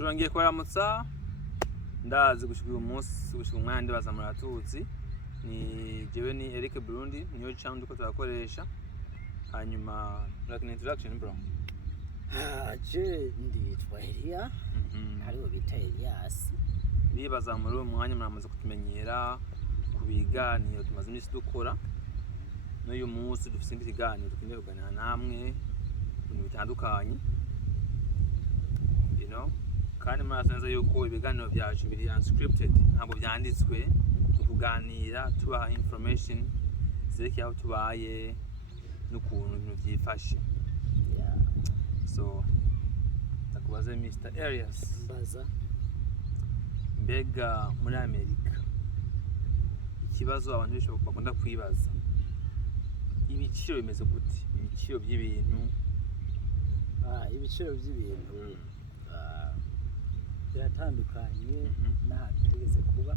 Turangiye kuramutsa ndazi gushika uyu munsi gushika umwanya ndibaza muratutsi ni jewe ni Eric Burundi niyo channel duko turakoresha hanyuma like an introduction bro. Je nditwa Elias hariho bita Elias Nibaza muri uyu mwanya muramaze kutumenyera kubiganiro tumaze iminsi dukora n'uyu munsi dufite ikiganiro tukeneye kuganira namwe ibintu bitandukanye kandi murasanze yuko ibiganiro byacu biri unscripted ntabwo byanditswe kuganira tubaha information zerekeye aho tubaye n'ukuntu ibintu byifashe. So takubaze Mr. Elias mbaza mbega muri Amerika ikibazo abantu benshi bakunda kwibaza ibiciro bimeze gute ibiciro by'ibintu ibiciro by'ibintu biratandukanye n'ahantu tugeze kuba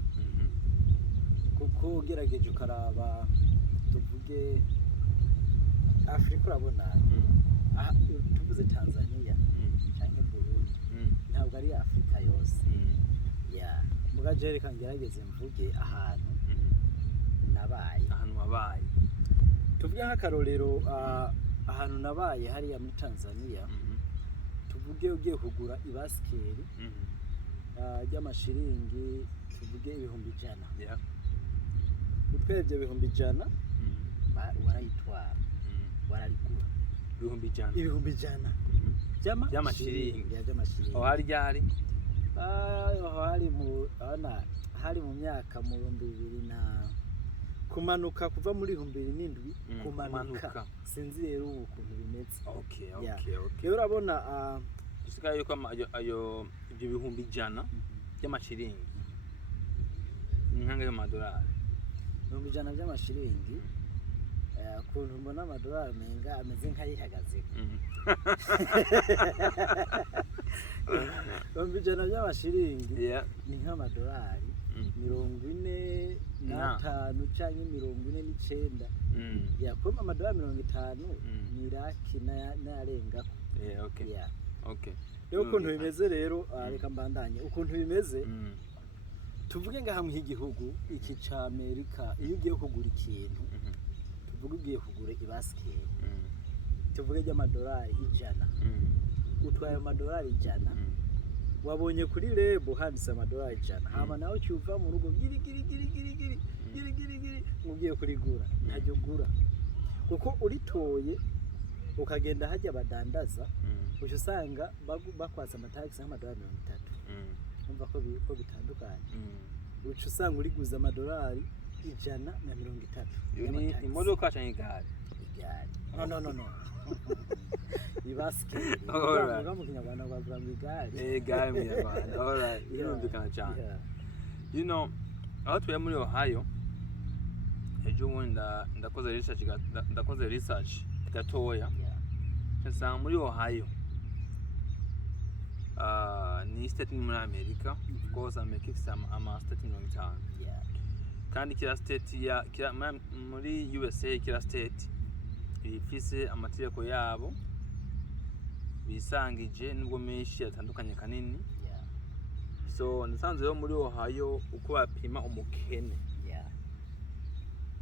kuko ugerageje ukaraba tuvuge Afrika urabona tuvuze Tanzania cyangwa Burundi ntabwo ari Afrika yose mugaje reka ngerageze mvuge ahantu nabaye tuvuge nk'akarorero ahantu nabaye hariya muri Tanzania tuvuge ugiye kugura ibasikeri ry'amashiringi tuvuge 100,000 utwebye 100,000 warayitwara wararigura 100,000 by'amashiringi aho hari mu myaka mu 2000 na kumanuka kuva muri 2007 kumanuka sinzi rero ukuntu bimeze. Okay. Rero urabona dusigaye yuko ayo ibyo 100,000 by'amashiringi nkanga y'amadolari 100,000 by'amashiringi ukuntu mbona amadolari menga ameze nk'ayihagaze 100,000 by'amashiringi ni nk'amadolari 45 cyangwa 49 yakomba amadolari 50 ni laki n'arenga. Okay. Rero ukuntu bimeze rero reka mbandanye ukuntu bimeze tuvuge ngaha mu igihugu iki ca Amerika iyo ugiye kugura ikintu tuvuge ugiye kugura ibasikeri tuvuge ry'amadolari 100 utwaye amadolari 100 wabonye kuri lebo handitse amadolari 100 hama nawe cyuva mu rugo giri ugiye kurigura ntajya ugura kuko uritoye ukagenda hajya badandaza uje usanga bakwatsa amataxi y'amadolari 30 umva ko bitandukanye uce usanga uriguza amadolari 130. Ni imodoka cyangwa igare? No. Ibasikeri. Mu Kinyarwanda bavuga ngo igare. Igare mu Kinyarwanda. Alright. Birumvikana cyane. Aho tuye muri Ohio ejo wenda ndakoze research gatoya. Nsanga muri Ohio ni state ni muri America. Of course America ifite ama state 50. Kandi kila state muri USA kila state ifise amategeko yabo bisangije nubwo menshi atandukanye kanini. So nasanze yo muri Ohio uko bapima umukene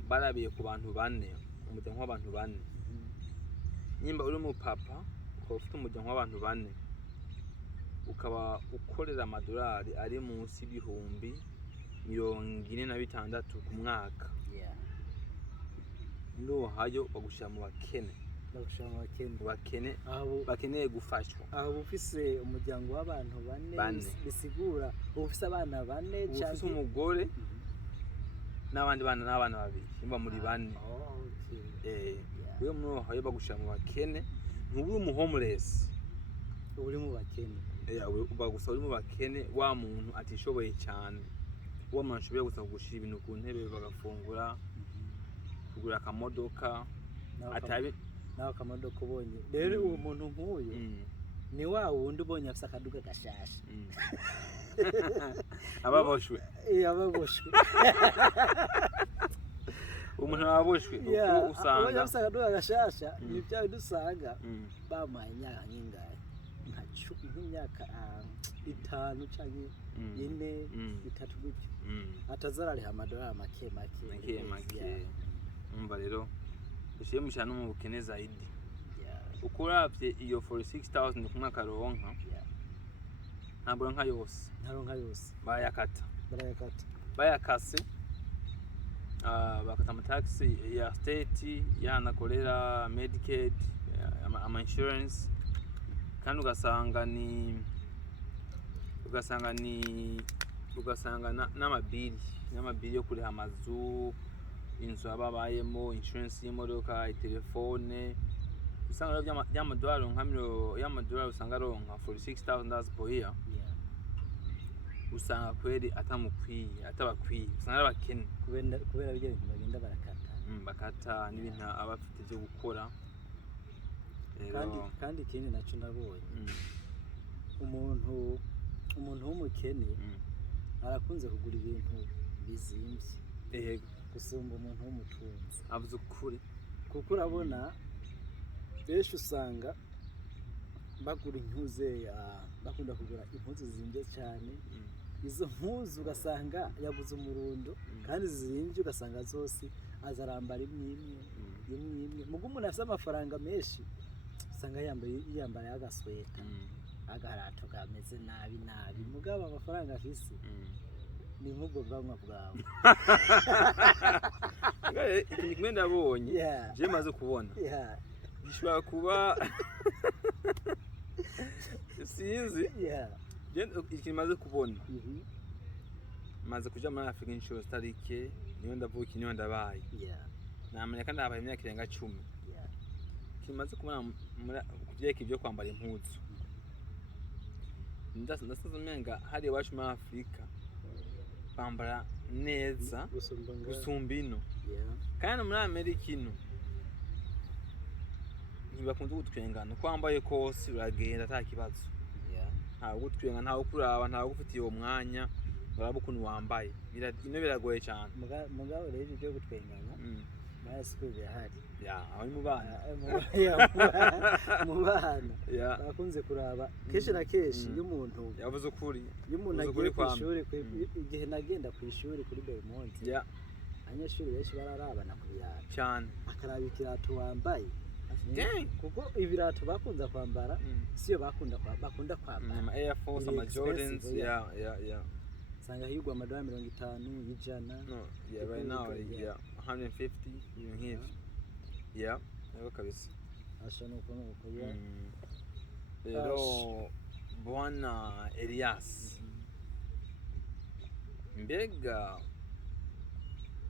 barabiye ku bantu bane umuryango w'abantu bane nyimba uri mu papa ukaba ufite umuryango w'abantu bane ukaba ukorera amadolari ari munsi y'ibihumbi 46 ku mwaka ndo hayo bagushyira mu bakene bakeneye gufashwa aho ufise umuryango w'abantu bane bisigura ufise abana bane cyangwa ufise umugore n'abandi bana n'abana babiri imba muri bane. Wewe muri hayo bagushyira mu bakene ntuburi mu homeless uri mu bakene bagusaba uri mu bakene wa muntu atishoboye cyane uwo muntu ashoboye gusa kugushira ibintu ku ntebe bagafungura kugura akamodoka nawe akamodoka ubonye rero uwo muntu nk'uyu ni wa wundi ubonye afite akaduga gashasha ababoshwe umuntu ababoshwe uko usanga afite akaduga gashasha ni bya dusanga bamaye imyaka nk'ingahe nk'imyaka 5 canke 4 3 gutyo atazarariha amadolari make. Umva rero ushiye mushana mu bukene zaidi. Ukuravye iyo 46,000 ku mwaka ronka ntabwo nka yose bayakase bakata amataxi ya state yanakorera Medicaid ama insurance kandi ugasanga n'amabili yo kuriha amazu, inzu ababayemo, insurance y'imodoka, telefone, usanga rero y'amadolari y'amadolari usanga aronka $46,000 per year. Usanga kweli atabakwiye usanga abakene kubera byo bintu bagenda bakata n'ibintu abafite byo gukora. kandi ikindi naco nabonye umuntu w'umukene arakunze kugura ibintu bizimvye gusumba umuntu w'umutunzi. Avuze ukuri kuko urabona benshi usanga bagura bakunda kugura impuzu zizimvye cyane. Izo mpuzu ugasanga yaguze umurundo kandi zizimvye ugasanga zose azarambara imwe mugo umuntu afite amafaranga menshi usanga yambaye agasweta agarato kameze nabi mugabo amafaranga afise ni nk'ubwo bwanwa bwawe. Ikintu kimwe ndabonye je maze kubona gishobora kuba sinzi ikintu maze kubona maze kuja muri Afrika inshuro zitarike niyo ndavuka niyo ndabaye namenya kandi abaye imyaka irenga 10 kimaze kubona kuvyeka ibyo kwambara impuzu ndasaza umenga hari iwacu muri Afrika bambara neza gusumba ino kandi muri Amerika ino ntibakunze gutwengana kwambaye kose uragenda ata kibazo ntawe gutwenga ntawe kuraba ntawe gufitiye uwo mwanya baraba ukuntu wambaye ino biragoye cyane mugabo rero ibyo gutwengana Masiko bihari. Aho mu bana. Mu bana. Bakunze kuraba kenshi na kenshi y'umuntu. Yavuze ukuri. Y'umuntu agiye ku ishuri igihe nagenda ku ishuri kuri Belmont. Abanyeshuri benshi bararabana ku birato. Cyane. Akaraba ikirato wambaye. Kuko ibirato bakunza kwambara siyo bakunda kwambara. Ama Air Force ama Jordans Sanga higwa $50 y'ijana. No, right now 150 you here. Nako kabisa. Ashano ukono kuya. Rero Bwana Elias. Mbega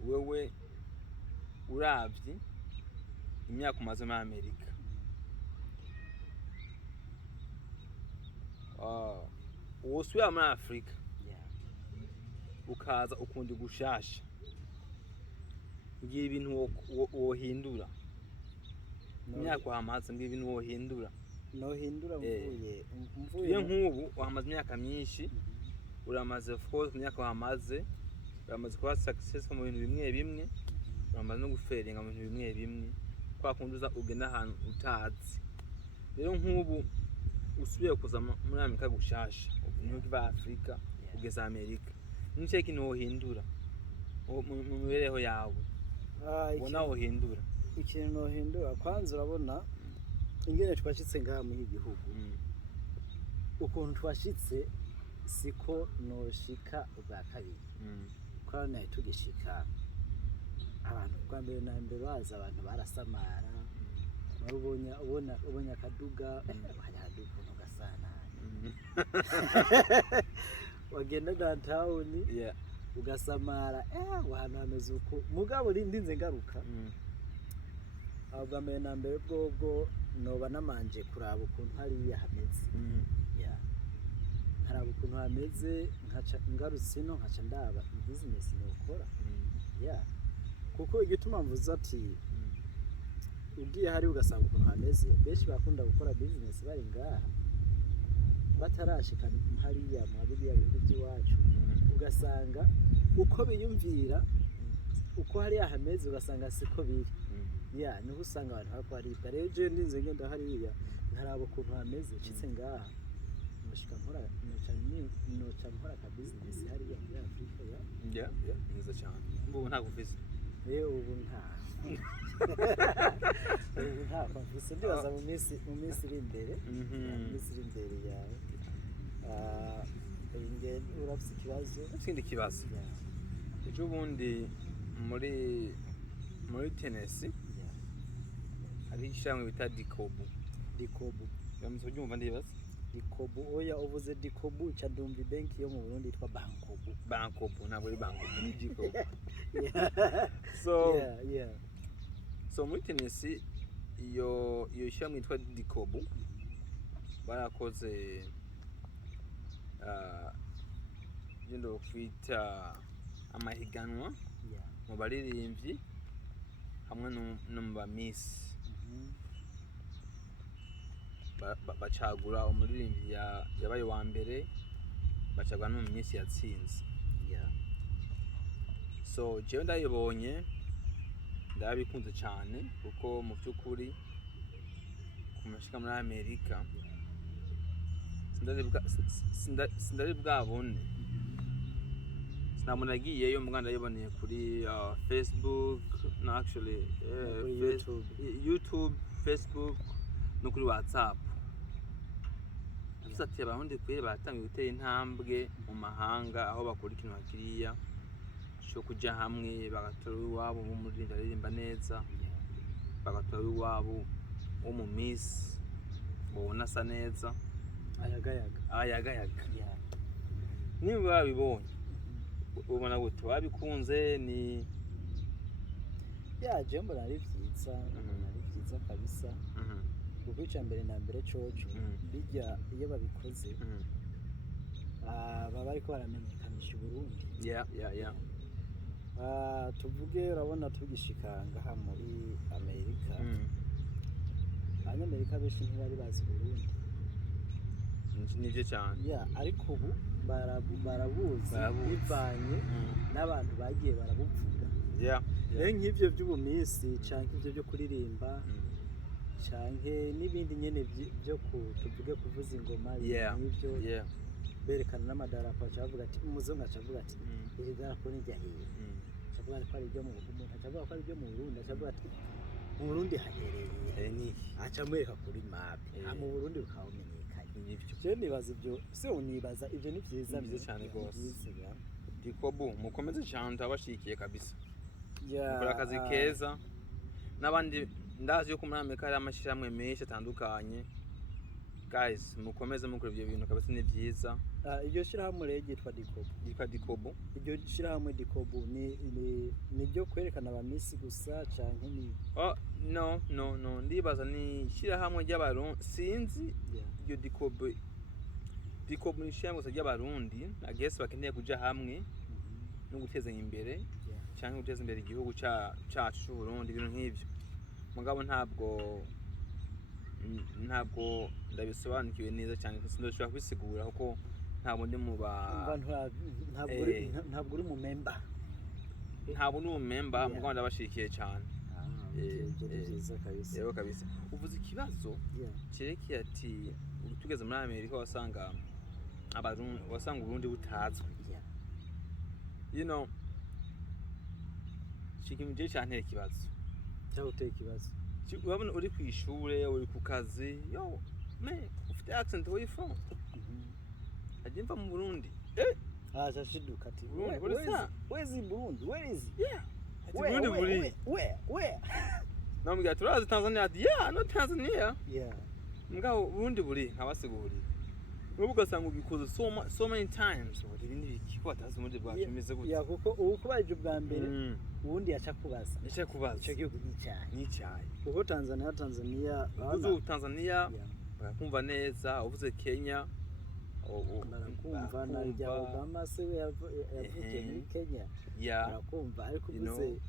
wewe uravye imyaka umaze muri Amerika. Wosubira muri Afrika. Ukaza ukundi gushasha. Ngiye ibintu wohindura. Imyaka wamaze ngiye ibintu wohindura. Nohindura mvuye nk'ubu wamaze imyaka myinshi. Uramaze of course imyaka wamaze. Uramaze kuba successful mu bintu bimwe. Uramaze no guferinga mu bintu bimwe. Kwa kunduza ugenda ahantu utazi. Rero nk'ubu usubiye kuza muri Amerika gushasha. Niho kiva Afrika ugeza Amerika. Niche kintu wohindura mu mibereho yawe ubona wohindura ikintu wohindura kwanza urabona ingene twashitse ngaha mu gihugu ukuntu twashitse siko noshika ubwa kabiri kandi nayo tugishika abantu kwa mbere na mbere baza abantu barasamara ubona akaduga ukuntu gasana wagenda downtown ugasamara wana hameze uko mugabo ndinze ngaruka abwa na mbere bwo noba namanje kuraba ukuntu hari hameze haraba ukuntu hameze nkaca ngarutse no nkaca ndaba business nokora kuko igituma mvuze ati ugiye hari ugasanga ukuntu hameze benshi bakunda gukora business bari ngaha batarashika hariya mu bibiya by'iwacu ugasanga uko biyumvira uko hariya hameze ugasanga siko biri niho usanga abantu bako haribwa rero je ndinze ngenda hariya nkaraba ukuntu hameze citse ngaha noshika nkora noca nkora ka business hariya muri Afrika ya neza cyane ubu ntabwo ufise ubu nta mfise ndibaza mu minsi iri imbere yawe urafise ikibazo ikindi kibazo ejo bundi muri Tennessee hari ishyirahamwe bita dikobu yamaze kubyumva ndibaza dikobu oya uvuze dikobu ca ndumva banki yo mu Burundi yitwa bankobu ntabwo ari bankobu ni dikobu so muri Tennessee iyo shyirahamwe yitwa dikobu barakoze gendo kwita amahiganwa mu baririmbyi hamwe no mu bamisi bacagura umuririmbyi yabaye wa mbere bacagura no mu minsi yatsinze so jewe ndayibonye ndabikunze cyane kuko mu by'ukuri kumashika muri Amerika sindari bwabone sinabona agiyeyo muganda yiboneye kuri Facebook no actually YouTube Facebook no kuri WhatsApp ati abarundi kwere batangiye gutera intambwe mu mahanga aho bakora ikintu hakiriya cyo kujya hamwe bagatora iwabo mu muririmbyi aririmba neza bagatora iwabo wo mu miss bona asa neza ayagayaga niba babibonye ubona gute wabikunze ni jembo nari vyiza kabisa kuko icambere na mbere coco bijya iyo babikoze baba ariko baramenyekanisha Burundi tuvuge urabona tugishika ngaha muri Amerika abanyamerika benshi ntibari bazi Burundi nivyo cyane ariko ubu barabuzi bivanye n'abantu bagiye barabuvuga nk'ivyo by'ubumisi canke ivyo byo kuririmba canke n'ibindi nyene byo tuvuge kuvuza ingoma n'ivyo berekana n'amadarapo acavuga ati umuzungu acavuga ati iri darapo ni ryahiye acavuga ko ari ryo mu Burundi acavuga ko ari ryo mu Burundi acavuga ati mu Burundi haherereye niki acamwereka kuri map mu Burundi ukawumenyekanye je nibaza ibyo unibaza ibyo ni byiza cyane gose dikobu mukomeze cyane tabashikiye kabisa mukora akazi keza n'abandi ndazi yuko muri Amerika hari amashyirahamwe menshi atandukanye guys mukomeze mukora ibyo bintu kabisa ni byiza iryo shyirahamwe rero ryitwa dikobu iryo shyirahamwe dikobu ni byo kwerekana abamisi gusa canke ni no ndibaza ni shyirahamwe ry'abarundi sinzi iryo dikobu ni ishyirahamwe ry'abarundi I guess bakeneye kuja hamwe no guteza imbere canke guteza imbere igihugu cacu cy'u Burundi ibintu nk'ivyo mugabo ntabwo ndabisobanukiwe neza cyane sindoshobora kubisigura kuko ntabwo ndi mu ntabwo uri mu member mugabo ndabashikiye cyane byiza kabisa uvuze ikibazo cerekeye ati tugeze muri Amerika wasanga Uburundi butazwi shikimije cyane ikibazo cyaguteye ikibazo urabona uri ku ishure uri ku kazi ufite accent where you from ajimva mu Burundi shashiduka ati where is Burundi where is where namubwira turazi Tanzania ati no Tanzania mugabo Burundi buri nkabasiguriye ubu ugasanga ubikoze so many times ibi ni bikiko atazi muri bwa kimeze gute kuko ubu kubaje ubwa mbere ubundi yaca kubaza ico gihugu n'icyayi kuko Tanzania uvuze Tanzania barakumva neza uvuze Kenya barakumva na rya Obama se yavukiye muri Kenya barakumva ariko uvuze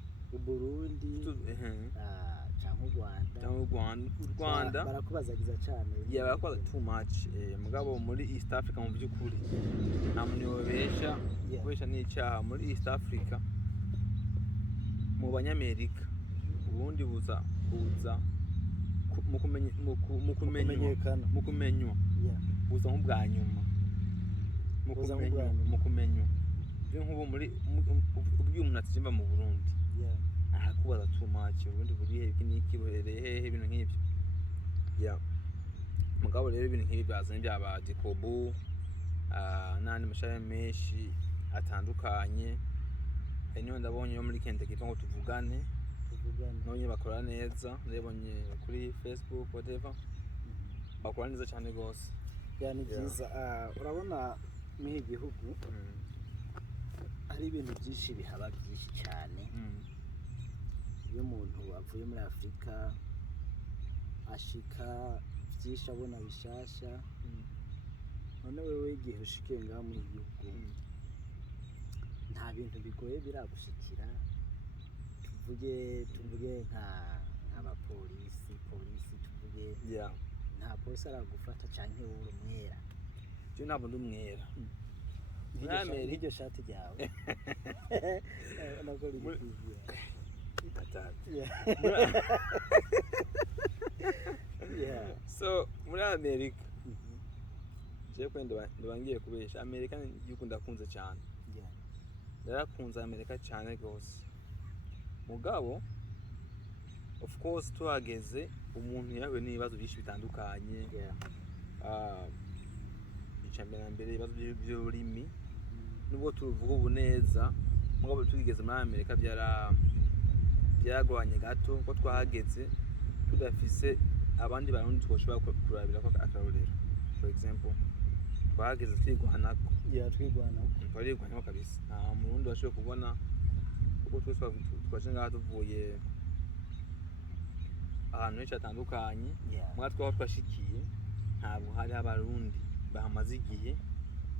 Burundi cyangwa u Rwanda barakubazagiza cyane barakubaza too much mugabo muri East Africa mu by'ukuri nta muntu yobesha n'icyaha muri East Africa mu banyamerika ubundi buza mu kumenywa buza nk'ubwa nyuma mu kumenya byo nk'ubu muri ubwo umuntu atijimba mu Burundi kubaza too much ubundi burihe iki niki buhereye hehe ibintu nk'ibyo mugabo rero ibintu nk'ibi byazanye byaba dikobu n'andi mashami menshi atandukanye hari niyo ndabonye yo muri Kentucky ngo tuvugane none bakora neza ndabonye kuri Facebook whatever bakora neza cyane rwose ni byiza urabona muri igihugu hari ibintu byinshi bihaba byinshi cyane iyo umuntu avuye muri Afurika ashika byinshi abona bishasha none wewe igihe ushikiye ngaho mu gihugu nta bintu bigoye biragushikira tuvuge nk'abapolisi tuvuge nta polisi aragufata canke wowe umwera byo ntabwo ndi umwera n'iryo shati ryawe nako riri so muri Amerika je kwenda ndabangiye kubesha Amerika igihugu ndakunze cyane ndarakunze Amerika cyane rwose mugabo of course tuhageze umuntu yawe n'ibibazo byinshi bitandukanye icambere mbere ibibazo by'ururimi nubwo tuvuga ubu neza mugabo tugigeze muri Amerika byaragoranye gato ko twahageze tudafise abandi barundi twoshobora kurabira ko akarorero for example twahageze twigwanako twigwanako kabisa nta murundi washoboye kubona uko twese twaje ngaha tuvuye ahantu henshi hatandukanye mwa twaho twashikiye ntabwo hari abarundi bahamaze igihe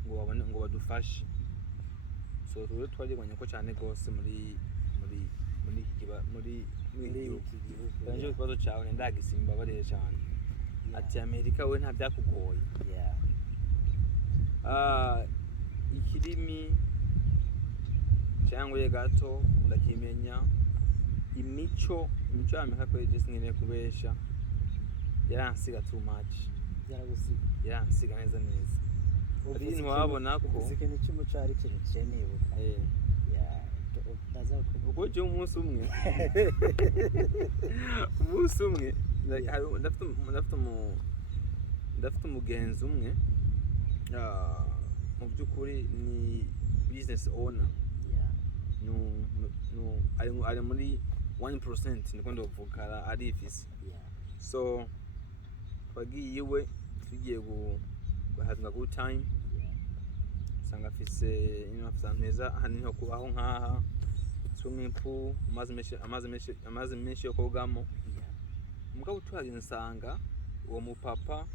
ngo badufashe so rero twarigwanye ko cyane rwose muri iki gihugu kandi ikibazo cyawe ndagisimba barere cyane ati Amerika we nta byakugoye ikirimi cyangwa gato ndakimenya imico y'Amerika ko Jesse nyine kubesha yaransiga too much yaransiga neza ari ibintu wabona ko ikintu cy'umuco ari ikintu cyenebuka ubwo je umunsi umwe ndafite umugenzi umwe mu by'ukuri ni business owner ari muri 1% niko ndavuga ari ifisi so twagiye iwe tugiye guhaza good time sanga afise ahantu heza hanini kubaho nkaha swimming pool amazi menshi yo kogamo mugabo tuhageze nsanga uwo mupapa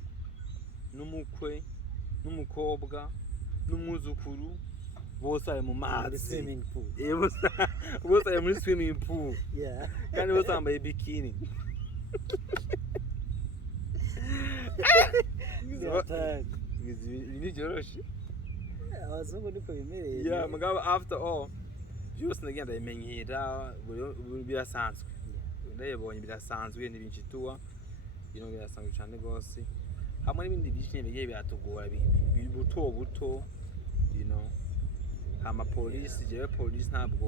n'umukwe n'umukobwa n'umwuzukuru bose ari mu mazi bose ari muri swimming pool kandi bose bambaye bikini ni byoroshe abazungu niko bimereye mugabo after all byose nagenda bimenyera birasanzwe ndayibonye birasanzwe ntibinshituwa birasanzwe cyane rwose hamwe n'ibindi byinshi bigiye byatugora buto hama polisi ntabwo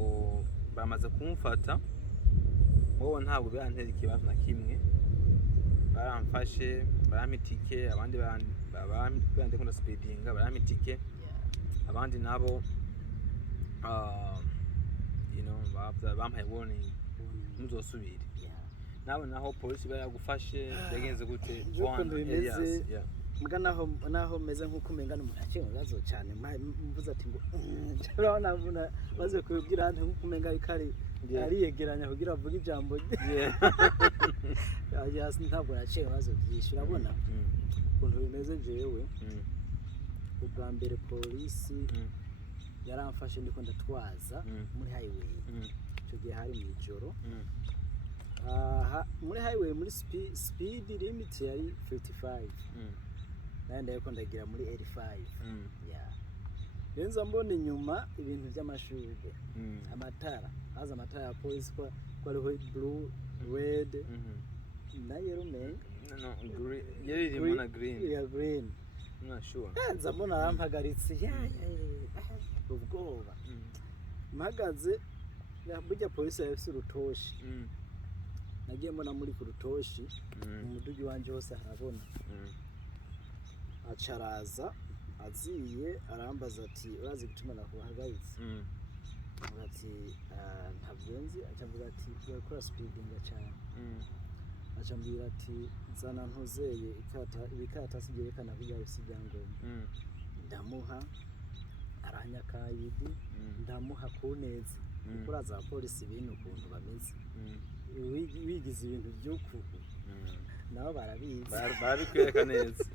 bamaze kumfata wowe ntabwo birantera ikibazo na kimwe baramfashe baramitike abandi barandikunda speedinga baramitike abandi nabo bampaye warning muzosubire naho polisi baragufashe yagenze gute Elias mbwa naho meze nk'uko umengana umuntu aciye mu bibazo cyane mvuze ati ngo urabona maze kubibwira handi nk'uko umenga ariyegeranya kugira avuge ijambo Elias ntabwo yaciye ibibazo byinshi urabona ukuntu bimeze jewe ubwa mbere polisi yaramfashe ndiko ndatwaza muri highway icyo gihe hari mu ijoro muri highway muri speed limit yari 55 nandi yuko ndagira muri 85 Yenza mbona inyuma ibintu by'amashurwe amatara haza amatara ya polisi ko ariho blue red na yellow man green yari na green green Sure. nza mbona arampagaritse ubwoba mpagaze burya polisi yafise urutoshi nagiye mbona muri ku rutoshi mu mudugi wanje hose harabona acaraza aziye arambaza ati urazi gutuma nakuhagaritse ati ntabwo nzi acavuga ati urakora speeding cyane acambwira ati zana ntuzeye ibikatasi byerekana ko byari si byangombwa ndamuha aranyakayidi ndamuha kuneza kuko uraza abapolisi ibintu ukuntu bameze wigize ibintu by'ukuku nabo barabizi barabikwereka neza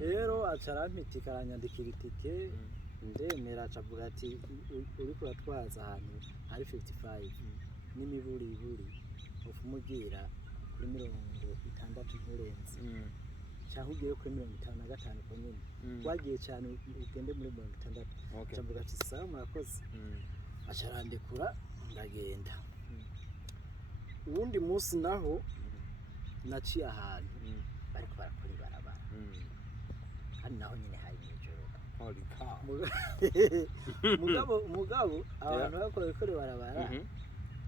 rero aca arampitika aranyandikira itike ndemera acavuga ati uriko uratwaza ahantu hari 55 n'imiburiburi ufumugira kuri 60 nturenze cyangwa ugiye kuri 55 ko nyine wagiye cyane ugende muri 60 acavuga ati sawa murakoze aca arandekura ndagenda uwundi munsi naho naciye ahantu bariko barakora ibarabara kandi naho nyine hari nijoro mugabo abantu bakora ibarabara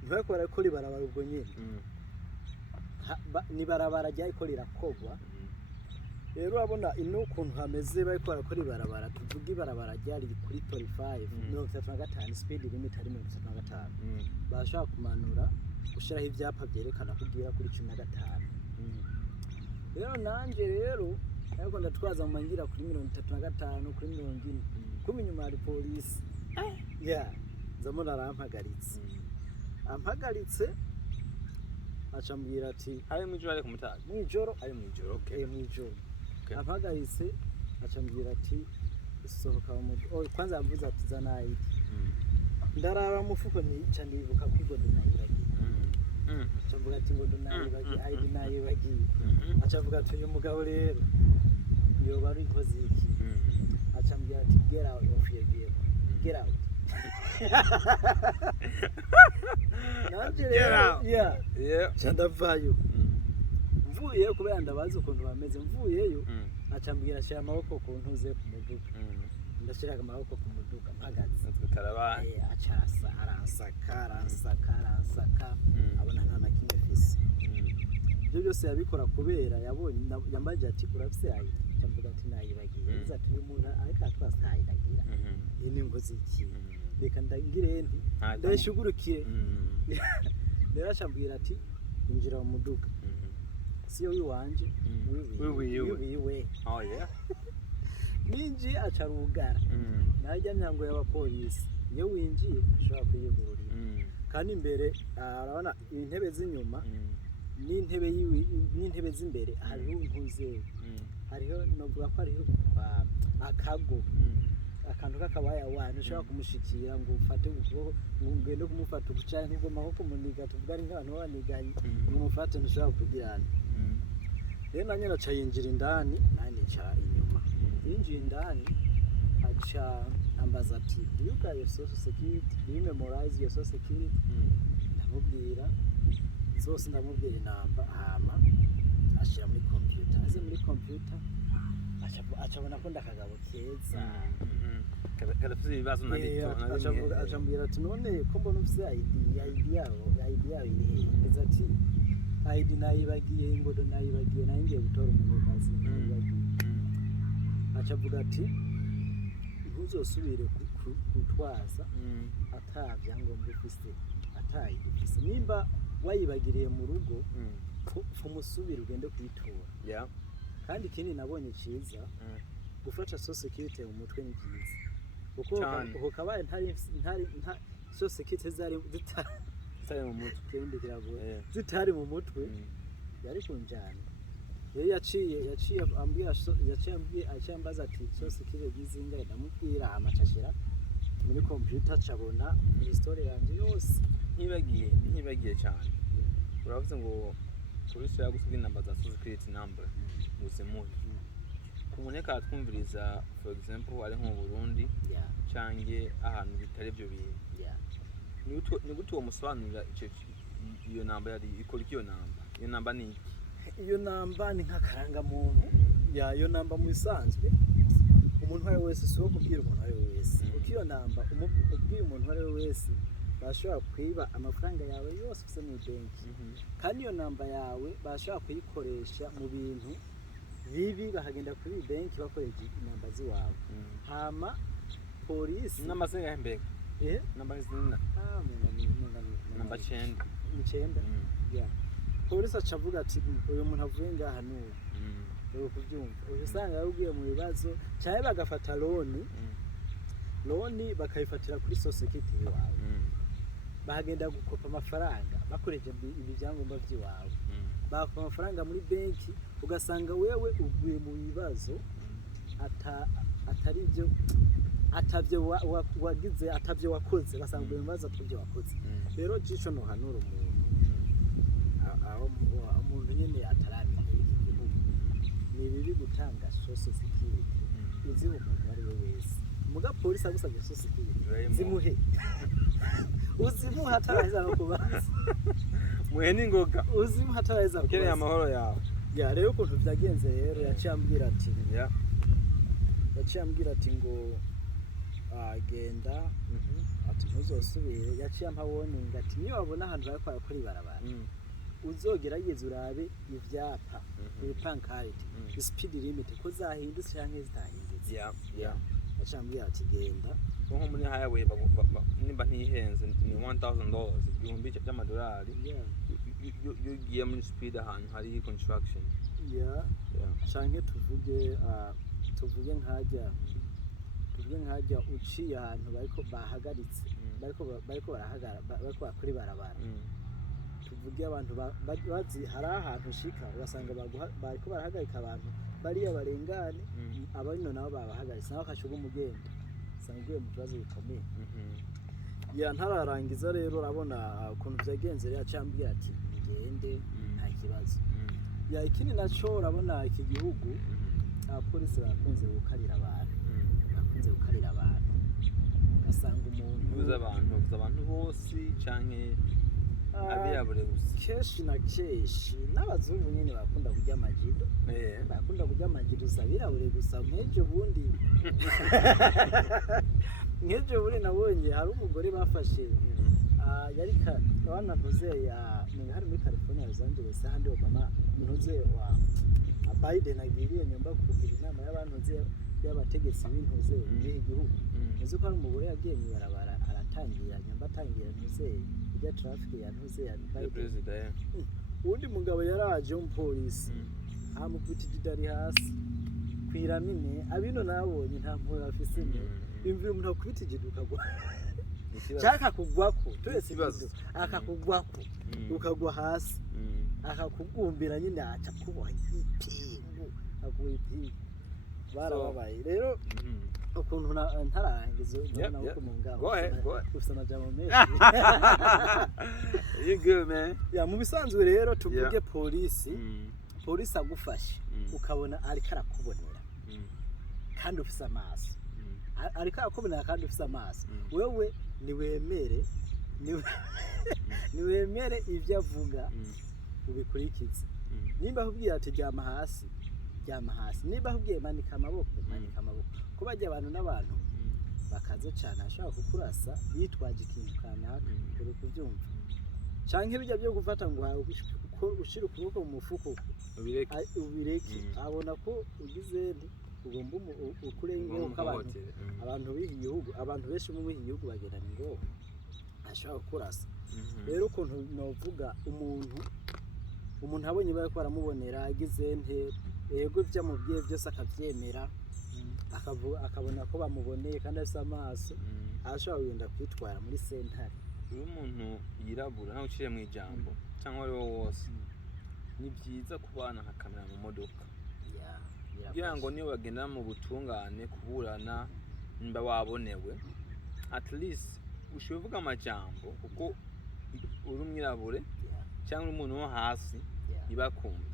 ntibakora ko ibarabara ubwo nyine ni barabara ryariko rirakogwa rero urabona ino ukuntu hameze bariko barakora ibarabara tuvuga ibarabara ryari kuri 35 speed limit ari 35 bashaka kumanura gushiraho ivyapa byerekana kugira kuri 15 rero nanje rero ariko ndatwaza mu mangira kuri 35 kuri 40 kumi nyuma ya polisi nzamona arampagaritse ampagaritse acambwira ati ari mwijoro ari kumutaga mwijoro ari mwijoro okay mwijoro ampagaritse acambwira ati sohoka mu kwanza yavuze ati zana ID ndaraba mufuko nica ndibuka kwigodo nayiragiye acavuga ati ngo nayiragiye ID nayiragiye acavuga ati uyu mugabo rero yoba ari inkozi iki acambwira ati get out of your vehicle get out candavayo mvuyeyo kubera ndabazi ukuntu bameze mvuyeyo acambwira shira amaboko ku ntuze ku muduga ndashiraga amaboko ku muduga mpagaze acarasa aransaka abona nta na kimwe fisi ibyo byose yabikora kubera yabonye yambaje ati urafise ayi cyamvuga ati nayibagiye yagize ati uyu muntu ariko atwasa nayibagira iyi ni ngozi iki reka ndangire nti ndashugurukire rero acambwira ati injira mu muduga siyo wiwanje wiwe ninji acarugara najya nyango y'abapolisi iyo winjiye ushobora kwiyugururira kandi imbere arabona intebe z'inyuma n'intebe z'imbere hariho impuze hariho novuga ko hariho akago akantu kakabaya wantu ushobora kumushikira ngo ufate ukuboko ngo ngende kumufata ubucane n'ingoma ko kumuniga tuvuga ari nk'abantu baniganye ngo umufate ntushobora kugirana rero nanye naca yinjira indani nani cara inyuma yinjiye indani aca ambaza ati do you got your social security, do you memorize your social security? Ndamubwira zose ndamubwira inamba hama ashira muri computer aze muri computer acabona ko ndakagabo keza karafise ibibazo nabito acambwira ati none ko mbona ufise ID yawe iri he ati ID nayibagiye ingodo nayibagiye nangiye gutora umuyobozi nayibagiye acavuga ati ntuzosubire kutwaza atavyangombwa ufise atayifise nimba wayibagiriye mu rugo umusubire ugende kuyitora kandi ikindi nabonye ciza gufasha social security mu mutwe ni byiza kuko kabaye ntari social security zari mu mutwe kandi kiragoye zitari mu mutwe yari kunjana yari yaciye ambwira yaciye ambaza ati social security gizinga ndamubwira amacashira muri computer cabona history yanje yose ntibagiye cyane uravuze ngo polisi yagusubye inamba za social security number muzimuhe kumuneka twumviriza for example ari nko mu Burundi cange ahantu bitari byo bintu ni gute uwo musobanurira iyo namba yari ikora iyo namba ni iki iyo namba ni nk'akaranga muntu ya iyo namba mu bisanzwe umuntu ari wese si wo kubwira umuntu ari wese kuko iyo namba ubwiye umuntu ari wese bashobora kwiba amafaranga yawe yose ufite mu banki kandi iyo namba yawe bashobora kuyikoresha mu bintu bibi bakagenda kuri banki bakoresha inamba ziwawe hama polisi n'amasenga mbere namba zina namba 9 ya polisi acavuga ati uyu muntu avuye ngaha n'ubu rero kubyumva usanga yarugiye mu bibazo cyane bagafata loni bakayifatira kuri society yawe bahagenda gukopa amafaranga bakoresheje ibi byangombwa by'iwawe bakopa amafaranga muri banki ugasanga wewe uguye mu bibazo atari byo atavyo wagize atavyo wakoze basanga uguye mu bibazo atavyo wakoze rero cico no hanura umuntu nyene ataramenya igihugu ni bibi gutanga social security uzi umuntu ari we wese muga polisi agusabye social security zimuhe uzimuha ataraheza no kubaza muhe ningoga uzimuha ataraheza ukeneye amahoro yawe ya rero ukuntu byagenze rero yaciye ambwira ati ngo agenda ati ntuzosubire yaciye warning ati niyo wabona ahantu bari kuri barabara uzogerageza urabe ivyapa ibipankarite speed limit ko zahindutse canke zitahindutse acambwira ati genda nko muri highway nimba ntihenze ni $1000 ibihumbi by'amadolari you giye muri speed ahantu hari construction canke tuvuge nkajya uciye ahantu bariko bahagaritse bariko kuri barabara tuvuge abantu bazi hari ahantu ushika ugasanga bariko barahagarika abantu bariya barengane abano nabo babahagaritse naho kashuga umugendo sanguye mu kibazo bikomeye ntararangiza rero urabona ukuntu byagenze rero acambwira ati ngende nta kibazo ikindi naco urabona iki gihugu abapolisi bakunze gukarira abantu ugasanga umuntu uza abantu bose canke abiyabure gusa keshi na keshi n'abazungu nyine bakunda kurya amajido gusa abirabure gusa nk'ejo bundi nabonye hari umugore bafashe yari abana ntuze hari muri California Los Angeles handi Obama ntuze wa Biden agiriye nyomba kugira inama y'abantu y'abategetsi b'intuze b'igihugu uzi ko ari umugore yagiye mu barabara aratangira ntuze ijya traffic ya ntuze ya president undi mugabo yaraje umupolisi amukubita igidari hasi kwiramine abino nabonye nta mpuwe bafise imvira umuntu akubita igiduka gwa chaka kugwako twese akakugwako ukagwa hasi akakugumbira nyine aca kuboha ipingu akubita barababaye rero ukuntu ntararangiza ubona uko mu ngabo ufite amajambo menshi you good man mu bisanzwe rero tuvuge polisi agufashe ukabona ariko arakubonera kandi ufite amaso ariko arakubonera kandi ufite amaso wewe niwemere ibyo avuga ubikurikize nimba akubwiye ati ryama hasi niba akubwiye manika amaboko ko bajya abantu n'abantu bakaze cyane ashobora kukurasa yitwaje ikintu kanaka uri kubyumva canke bijya byo gufata ngo ushira ukuboko mu mufuko ubireke abona ko ugize ugomba ukurenge uko abantu b'igihugu abantu benshi mu gihugu bagenda ngo ashobora kurasa rero ukuntu novuga umuntu abonye bari ko baramubonera agize yego byamubwiye byose akabyemera akabona ko bamuboneye kandi afite amaso ashobora kugenda kwitwara muri sentare iyo umuntu yirabura nawe uciye mu ijambo cyangwa ari wowe wose ni byiza kubana nka kamera mu modoka kugira ngo niyo bagenda mu butungane kuburana nimba wabonewe at least ushovuga amajambo kuko uri umwirabure cyangwa umuntu wo hasi ibakumva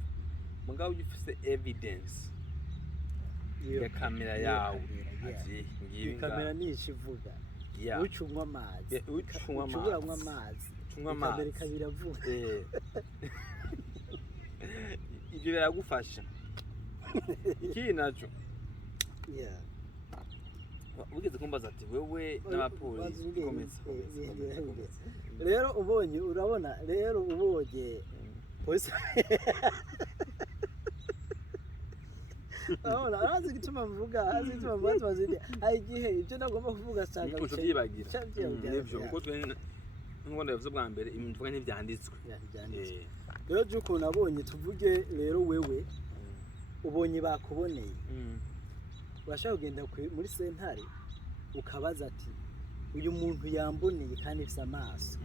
mugabo ufite evidence ya kamera yawe ati ngibi kamera ni ikivuga ucunywa amazi kamera ikabiravuga ibyo biragufasha ikindi naco yeah wigeze kumbaza ati wewe n'abapolisi komeza rero ubonye urabona rero ubonye polisi urabona arazi gituma mvuga azi gituma mvuga mazidi hari igihe ibyo nagomba kuvuga cyangwa byibagira nibyo kuko twe nk'uko ndavuze bwa mbere imvuga ntibyanditswe rero by'uko nabonye tuvuge rero wewe ubonye bakuboneye urashaka kugenda muri sentare ukabaza ati uyu muntu yamboneye kandi ifite amaso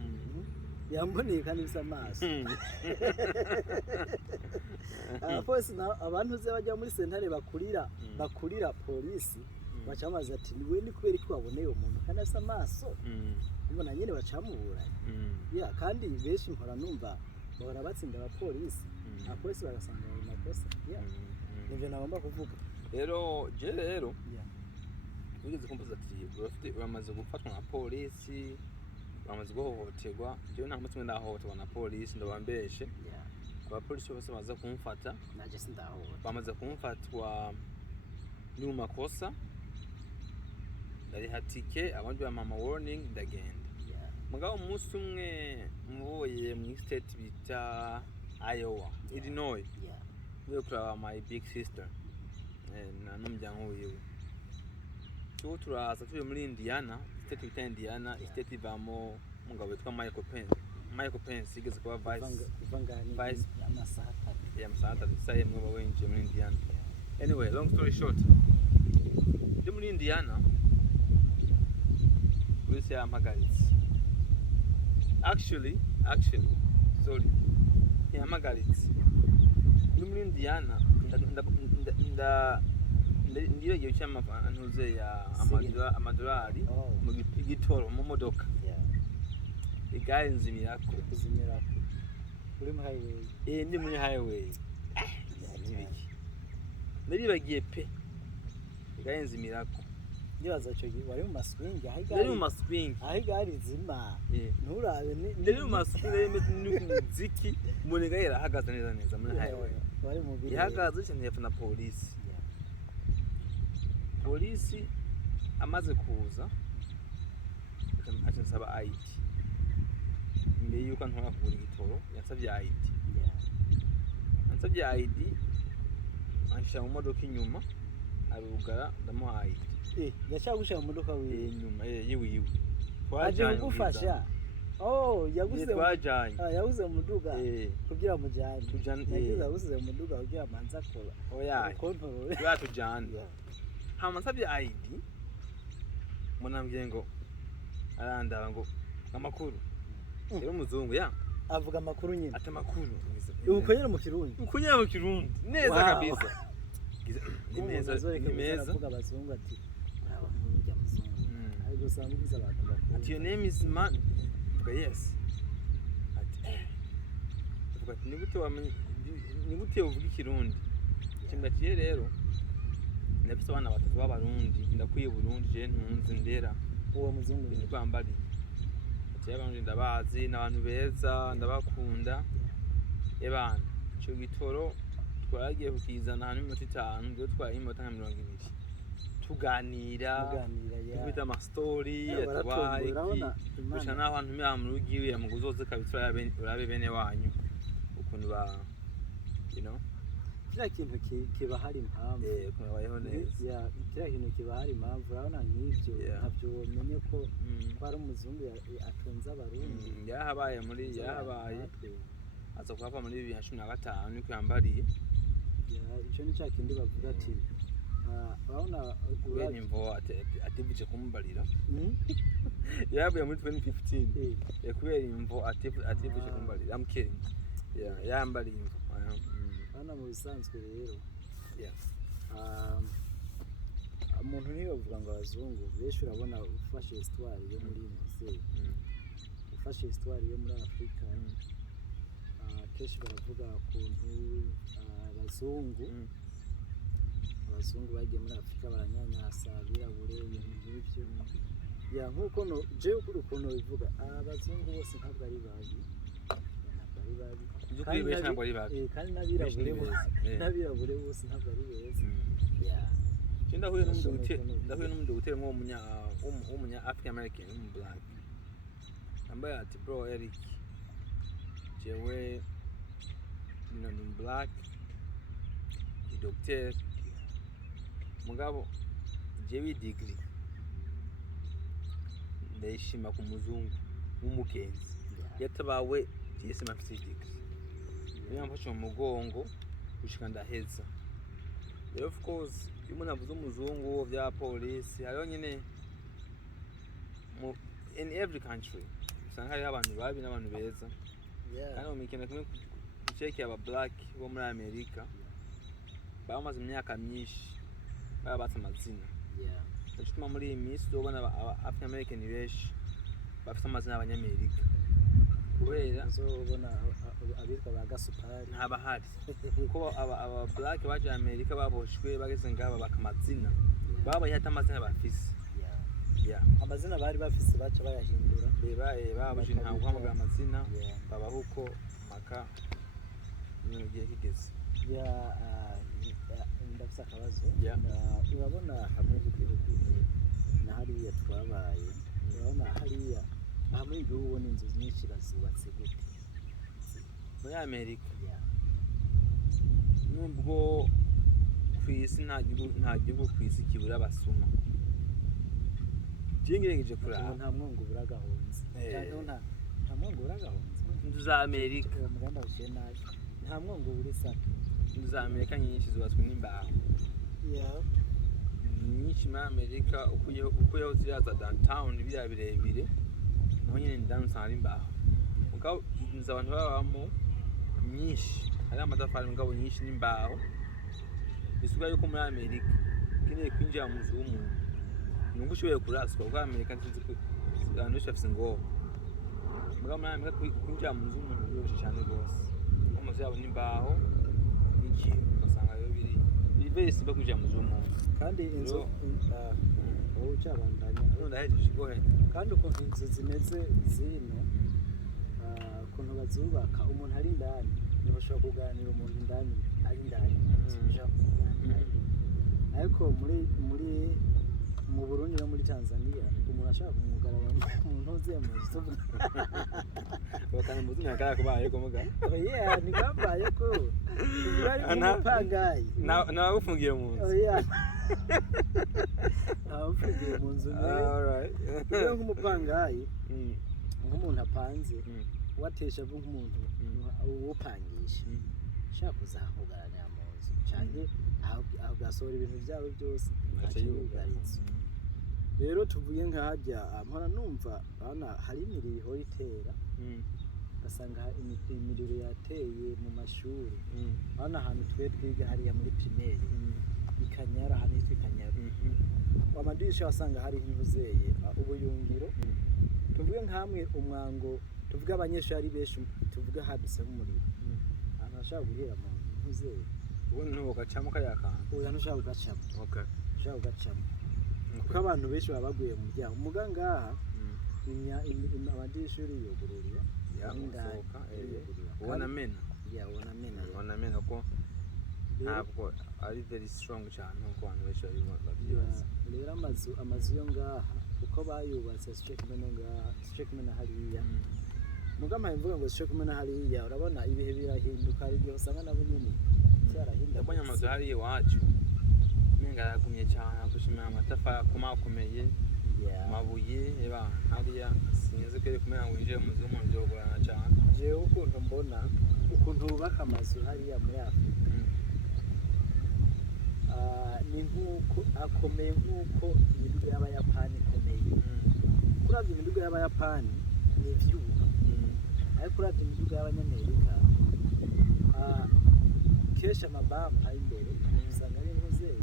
yamboneye kandi ifite amaso abapolisi abantu uze bajya muri sentare bakurira polisi bacamaza ati niwe ni kubera ko waboneye umuntu kandi afite amaso ubona nyine bacamubura kandi benshi mpora numva bahora batsinda abapolisi bagasanga ayo makosa nibyo nagomba kuvuga rero wigeze kumbaza ati uramaze gufatwa na polisi uramaze guhohoterwa jewe nta mutima ndahohoterwa na polisi ndabambeshe abapolisi bose baza kumfata naje sindahohoterwa bamaze kumfatwa ni mu makosa ndariha tike abandi bamama warning ndagenda mugabo umunsi umwe muboye mu state bita Iowa Illinois niyo kuraba my big sister n'umuryango wiwe tuwo turaza turi muri Indiana state bita Indiana state ivamo umugabo witwa Michael Pence igeze kuba vice amasahata isaye mwe bawenje muri Indiana anyway long story short ndi muri Indiana wese yampagaritse actually yampagaritse ndi muri Indiana ndiyo gihe cy'amafantuze ya amadolari mu gitoro mu modoka igare nzimirako uri mu highway ndi muri highway nibiki naribagiye pe igare nzimirako ndibaza cyo wari mu maswing aho igare zima nturabe ndi mu maswing yemeze n'umuziki umuntu igare yarahagaze neza muri highway wari mu biro ihagaze cyane yapfa na polisi amaze kuza nsaba ID mbere yuko ntwara kugura igitoro yansabye ID anshyira mu modoka inyuma arugara ndamuha ID yashaka gushira mu modoka wiwe inyuma yiwe aje kugufasha yaguze mu muduga kugira mujyane yaguze mu muduga kugira manza akora control yatujyana hama nsabye ID munambwiye ngo arandaba ngo amakuru rero muzungu avuga amakuru nyine ati amakuru ukonyera mu kirundi neza kabisa ni meza avuga abazungu ati abantu b'ujya muzungu ariko usanga ugize abantu bakuru ati your name is man yes ati ni gute uvuga ikirundi kimbatiye rero ndafite abana batatu b'abarundi ndakwiye Burundi je ntunze ndera uwo muzungu ni kwambari ati abarundi ndabazi n'abantu beza ndabakunda ebana cyo gitoro twaragiye kukizana hano mu 5 ndio twari imota nka 20 tuganira twita ama story atwaye gusa naho abantu mya mu rugiye mu guzoze kabitwa urabe bene wanyu ukuntu ba kila kintu kiba hari impamvu kubayeho neza kila kintu kiba hari impamvu urabona nk'ibyo ntabyo umenye ko ari umuzungu atunze abarundi yahabaye aza kuhava muri 2015 niko yambariye icyo ni cya kindi bavuga ati urabona kubera imvo ativuje kumbarira yavuye muri 2015 kubera imvo ativuje kumbarira I'm kidding yambariye imvo hano mu bisanzwe rero umuntu niyo bavuga ngo abazungu benshi urabona ufashe histoire yo muri Musée ufashe histoire yo muri Afrika kenshi baravuga ukuntu abazungu bagiye muri Afrika baranyanyasa birabure ibintu nk'ibyo nk'uko je ukuntu bivuga abazungu bose ntabwo ari babi ari babi by'ukuri benshi ntabwo ari babi kandi n'abirabure bose ntabwo ari beza ndahuye n'umuntu gutera w'umunya African American w'umublack ambaye ati bro Eric jewe ni black ni docteur mugabo jewe degree ndayishima ku muzungu w'umugenzi yatabawe yese mafite degree yamfashe mu mugongo gushika ndaheza of course iyo umuntu avuze umuzungu bya polisi hariho nyine in every country usanga hariho abantu babi n'abantu beza kandi mu mikino kumwe kuceki aba black bo muri Amerika bamaze imyaka myinshi babatse amazina ndashituma muri iyi minsi ubona African American benshi bafite amazina y'abanyamerika kubera uzobona abitwa ba gasupari ntabahari kuko aba black baje Amerika baboshwe bageze ngaba bakamazina babaye hata amazina bafise amazina bari bafise baca bayahindura babaje ntabwo guhamagara amazina babaho uko maka mu gihe kigeze ndafise akabazo urabona hamwe n'igihugu na hariya twabaye urabona hariya hamwe igihugu ubona inzu nyinshi bazubatse gute muri Amerika nubwo kwisi nta gihugu kwisi kibura abasuma jingeregeje kuraba nta mwongo buragahonze nta mwongo buragahonze inzu za Amerika muganda ushiye nabi nta mwongo buri saka inzu za Amerika nyinshi zubatswe n'imbaho nyinshi muri Amerika ukuyeho ziriya downtown biriya birebire naho nyine ni downtown ari imbaho mugabo inzu abantu babamo nyinshi hari amatafari mugabo nyinshi n'imbaho bisuga yuko muri Amerika ukeneye kwinjira mu nzu y'umuntu nubwo ushoboye kuraswa kuko Amerika nsinzi ko abantu benshi bafise ngo mugabo muri Amerika kwinjira mu nzu y'umuntu biroroshye cyane rwose amazu yabo n'imbaho n'ikintu ugasanga rero biri very simple kwinjira mu nzu y'umuntu kandi inzu wowe ucabandanya ndahejeje gohe kandi ukuntu inzu zimeze zino ukuntu bazubaka umuntu ari indani ntibashobora kuganira umuntu indani ari indani ariko mu Burundi no muri Tanzania umuntu ashaka kumugarara umuntu uziye mu nzu bakana muzina kaya kubaye ko muga ni kambaye ko bari umupangayi na ufungiye mu nzu ufungiye mu nzu rero nk'umupangayi nk'umuntu apanze watesha nk'umuntu uwupangisha ushaka kuzahugarana mu nzu cyane agasohora ibintu byabo byose akiyugaritse rero tuvuye nk'ahajya mpora numva bana hari imiriro ihora itera ugasanga imiriro yateye mu mashuri hano ahantu twiga hariya muri primaire ikanyara ahantu hitwa ikanyara amadirisha wasanga hari nk'uzeye ubuyungiro tuvuge nk'amwe umwango tuvuge abanyeshuri ari benshi tuvuge haduse nk'umuriro ahantu hashaka guhera mu nk'uzeye ubundi ntugacamo kariya kantu oya ntushaka kugacamo ushaka kugacamo kuko abantu benshi baba baguye mu muryango muga ngaha amadirisha yugururira ubona mena ubona mena ko ntabwo ari very strong cyane nk'uko abantu benshi babyibaza rero amazu yo ngaha uko bayubatse strike na hariya muga mpamvuga ngo strike na hariya urabona ibihe birahinduka hari igihe usanga nabo nyine cyarahinduka ndabonye amazu hariya iwacu nenga yagumye cyane gushimira amatafari akomakomeye amabuye eba hariya sinzi ko ari kumenya ngo winjire mu nzu y'umuntu byogorana cyane jewe ukuntu mbona ukuntu bubaka amazu hariya muri Afurika ni nk'uko akomeye nk'uko imiduga y'abayapani ikomeye kuravya imiduga y'abayapani ni ivyuma ariko kuravya imiduga y'abanyamerika kesha amabamba ari imbere usanga ari nk'uzeye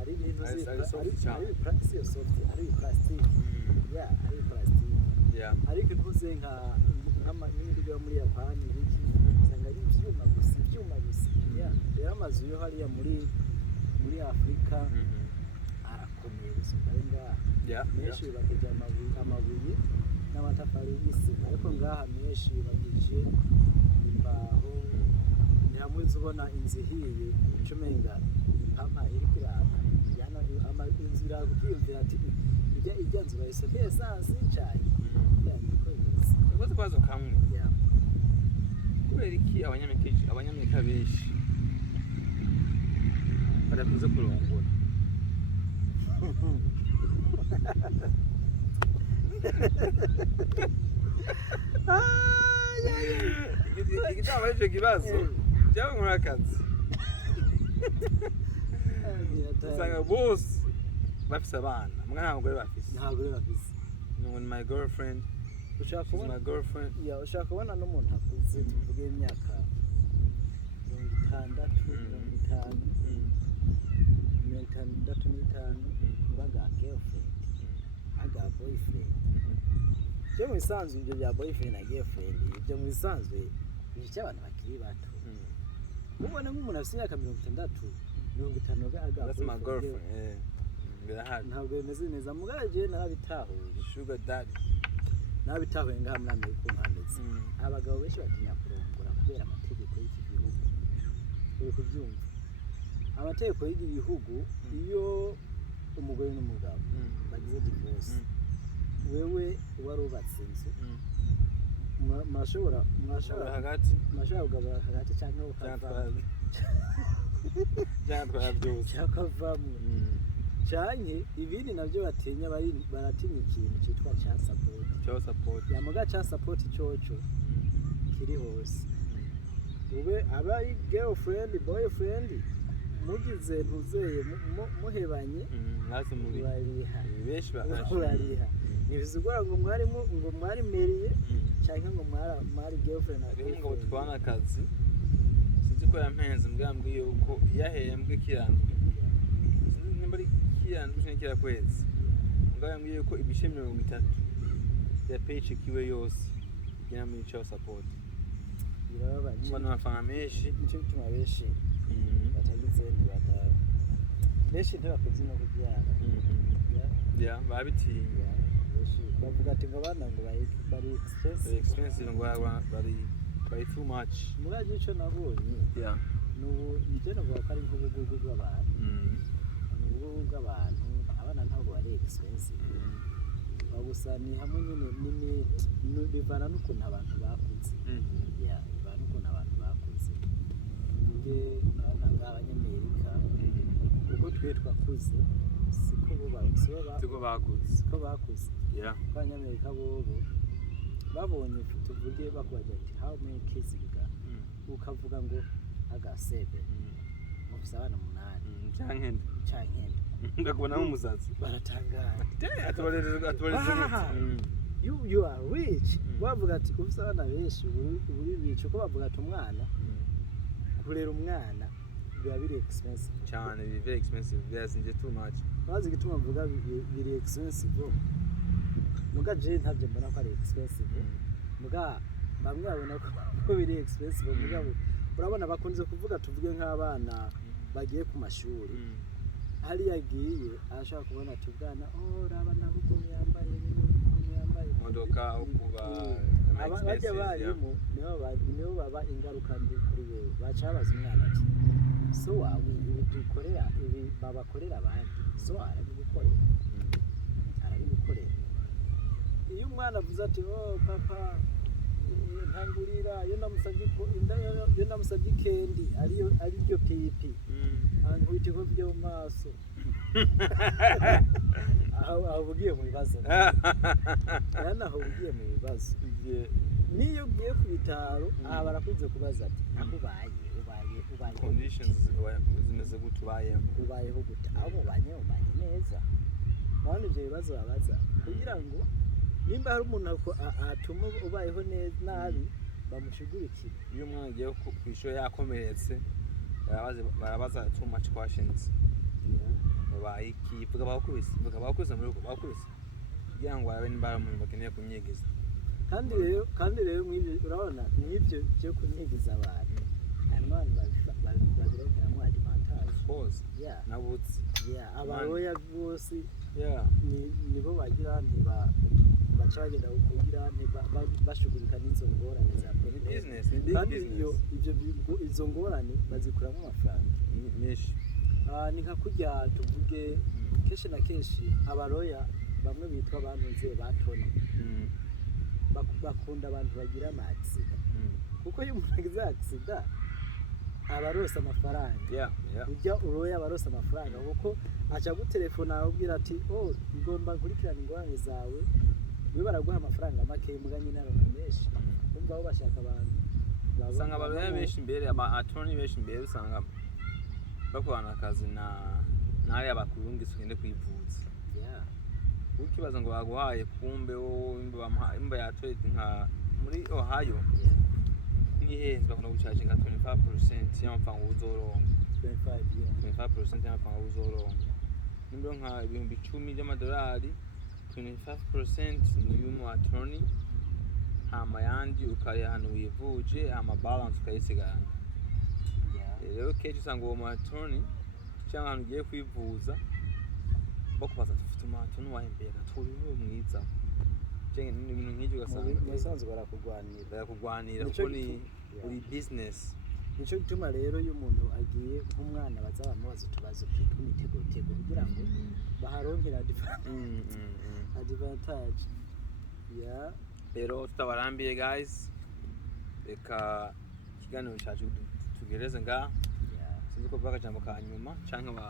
ari ibintu ari soft ari plastic ari plastic ariko ntuze nk'imiduga yo muri Japani biki usanga ari ivyuma gusa rero amazu yo hariya muri Afurika arakomeye gusumba ngaha menshi bakeja amabuye n'amatafari y'isima ariko ngaha menshi bakije imbaho ni hamwe uzubona inzu ihiye ucumenga ipampa iriko iraka inzu iraka ukiyumvira ati ijya nzu bayise nk'esansi cane niko bimeze ikibazo kwazo kamwe kubera iki abanyamerika benshi badakunze kurongora igitabo aricyo kibazo cyangwa nkora akazi usanga bose bafise abana mbwa nta mugore bafise ngo ni my girlfriend ushaka she's my girlfriend ushaka kubona n'umuntu akuze tuvuge imyaka 65 baga girlfriend aga boyfriend je mu bisanzwe ibyo bya boyfriend na girlfriend ibyo mu bisanzwe bica abantu bakiri bato ubona nk'umuntu afite imyaka 60 aga that's my girlfriend birahari ntabwo bimeze neza mugaje narabitahuye sugar daddy nabitahuye ngaha muri Amerika umwanditsi abagabo benshi batinya kurongora kubera amategeko y'iki gihugu uri kubyumva amategeko y'iki gihugu iyo umugore n'umugabo bagize divorce wewe warubatse inzu mashobora kugabura hagati cyangwa ukavamo cyakavamo canke ibindi navyo batinya baratinya ikintu citwa cha support yamuga cha support coco kiri hose ube abayi girlfriend boyfriend mugize ntuzeye muhebanye nase muri bariha benshi bariha nibizugora ngo mwari meriye canke ngo mwari girlfriend na boyfriend ngo twana akazi sinzi ko yampenze mbwambwiye yuko yahembwe kirandwi sinzi nimbari kirandwi kira kwezi ngaho yambwiye yuko ibishe 30 ya paycheck iwe yose igena muri child support birababaje mbona amafaranga menshi nicyo bituma benshi batagize benshi ntibakoze no kubyara babitinya bavuga ati ngo abana ngo bari expensive ngo bari too much muraje ico nabonye nubu nje navuga ko ari nk'ubugugu bw'abantu ubugugu bw'abantu abana ntabwo bari expensive bagusa ni hamwe nyine bivana n'ukuntu abantu bakuze bivana n'ukuntu abantu bakuze nge abana ng'abanyamerika uko twe twakuze siko bakuze abanyamerika bobo babonye tuvuge bakubagira ati how many kids you got ukavuga ngo agasebe mufise abana 8 cankende ngakubona nk'umusazi baratangara atubareze you are rich bavuga ati ufise abana benshi uri rich uko bavuga ati umwana kurera umwana biba biri expensive cyane very expensive byazinje too much bazi gituma mvuga biri expensive muga je ntabyo mbona ko ari expensive muga bamwe babona ko biri expensive muga urabona bakunze kuvuga tuvuge nk'abana bagiye ku mashuri hari yagiye ashaka kubona tubwana raba nabo ukuntu yambaye modoka kuba abajya barimo nibo baba ingaruka mbi kuri wewe bacabaza umwana ati so wawe ibi dukorera ibi babakorera abandi so arabigukorera iyo umwana avuze ati papa ntangurira iyo namusabye kendi ariyo pipi ankubita ko byo mu maso aho ugiye mu bibazo aho ugiye mu bibazo niyo ugiye ku bitaro aha barakunze kubaza ati akubaye conditions zimeze gute ubayeho gute aho mubanye neza none ibyo bibazo babaza kugira ngo nimba hari umuntu atuma ubayeho neza nabi bamushigurikira iyo umwana agiye ku ishuri yakomeretse barabaza too much questions vuga bakubise muri uko bakubise kugira ngo barabe nimba hari umuntu bakeneye kumyigiza kandi rero mw'ibyo urabona n'ibyo byo kumyigiza abantu harimo abantu babironkeramo advantage of course nabutse abaroya bose nibo bagira baca bagenda kugira bashugurika n'izo ngorane za business, ni big kandi business. izo ngorane bazikuramo amafaranga menshi. ni nka kurya tuvuge kenshi na kenshi abaroya bamwe bitwa abantuze batoni bakunda abantu bagira amatsida kuko iyo umuntu agize aksida abarose amafaranga ujya uroya abarose amafaranga kuko aca gutelefona ababwira ati ngomba nkurikirana ingorane zawe we baraguha amafaranga make mbwa nyine aronka menshi umva aho bashaka abantu usanga abaroya benshi imbere attorney benshi imbere usanga bakorana akazi n'ari abakurungi sugende kwivuza ukibaza ngo baguhaye kumbe wowe imba yatoye nka muri Ohio nihenze bakunda gucaje nka 25% y'amafaranga uzoronka 25% y'amafaranga uzoronka nimero nka ibihumbi 10 by'amadolari 25% ni y'umu attorney hama yandi ukari hano wivuje hama balance ukayisigana rero kenshi usanga uwo mu attorney cyangwa ahantu ugiye kwivuza bakubaza ufite umuntu n'uwahembera turi n'uwo mwiza cyangwa n'ibintu nk'ibyo ugasanga musanzwe barakugwanira kuko ni uri business. Nico gituma rero iyo umuntu agiye nk'umwana bazabamubaza utubazo tw'imitego kugira ngo baharonkera advantage rero tutabarambiye guys, reka ikiganiro cyacu tugereze nga sinzi ko bavuga akajambo ka nyuma cyangwa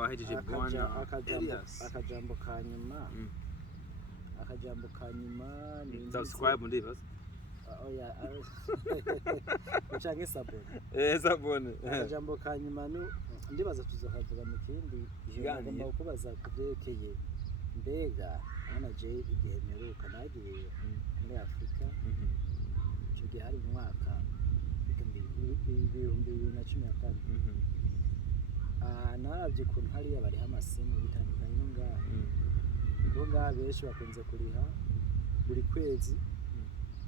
wahejeje bwana Elias. akajambo ka nyuma ni subscribe ndibaza ucange sabone sabone akajambo ka nyuma ndibaza tuzohavuga mu kindi ngomba kubaza kubyerekeye mbega manaje igihe mperuka nagiye muri Afrika icyo gihe hari mu mwaka 2014 narabye ukuntu hariya bariho amasimu bitandukanye ngaha benshi bakunze kuriha buri kwezi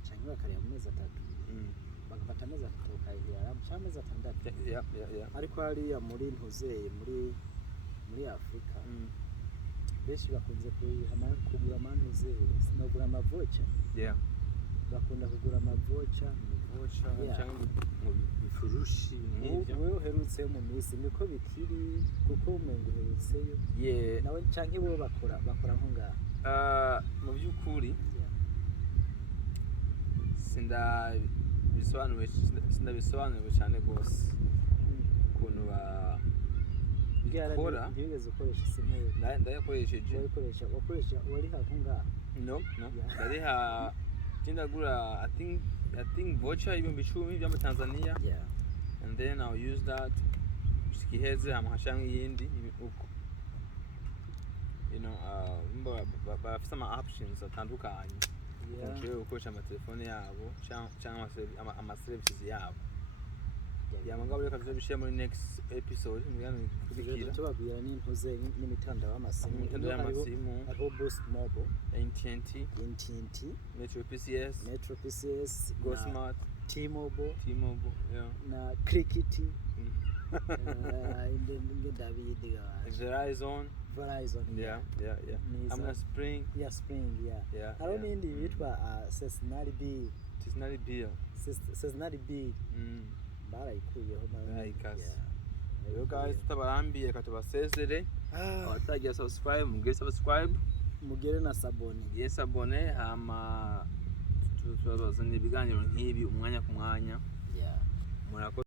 cyangwa bakariha mu mezi 3 bagafata amezi 3 bakayihera cyangwa amezi 6 ariko hariya muri ntuzeye muri Afrika benshi bakunze kugura amantuzeye sinagura amavocha bakunda kugura amavocha cyangwa bifurushi n'ibyo wewe uherutse mu minsi niko bikiri kuko umengo uherutseyo nawe cyangwa bo bakora nko ngaha mu by'ukuri sindabisobanuye cyane rwose ukuntu bikora. Ntibigeze ukoresha simeri ndayakoresheje wakoresha wariha nko ngaha no ndariha kindagura I think voucher ibihumbi 10 by'ama Tanzania and then I'll use that sikiheze amahashanga yindi uko bafite ama options atandukanye ushobora gukoresha amatelefone yabo cyangwa ama-services yabo yamanga buri kazo bishye muri next episode mugana kubikira tubabwira n'impuze n'imitanda y'amasimu ariho Boost Mobile, AT&T, Metro PCS, Go Smart, T-Mobile na Cricket Verizon amna Spring haro n'indi yitwa Seasonal Bill barayikuyeho rero guys tutabarambiye katubasezere abatagiye subscribe mugere na sabone hama tubazanira ibiganiro nk'ibi umwanya ku mwanya murakoze.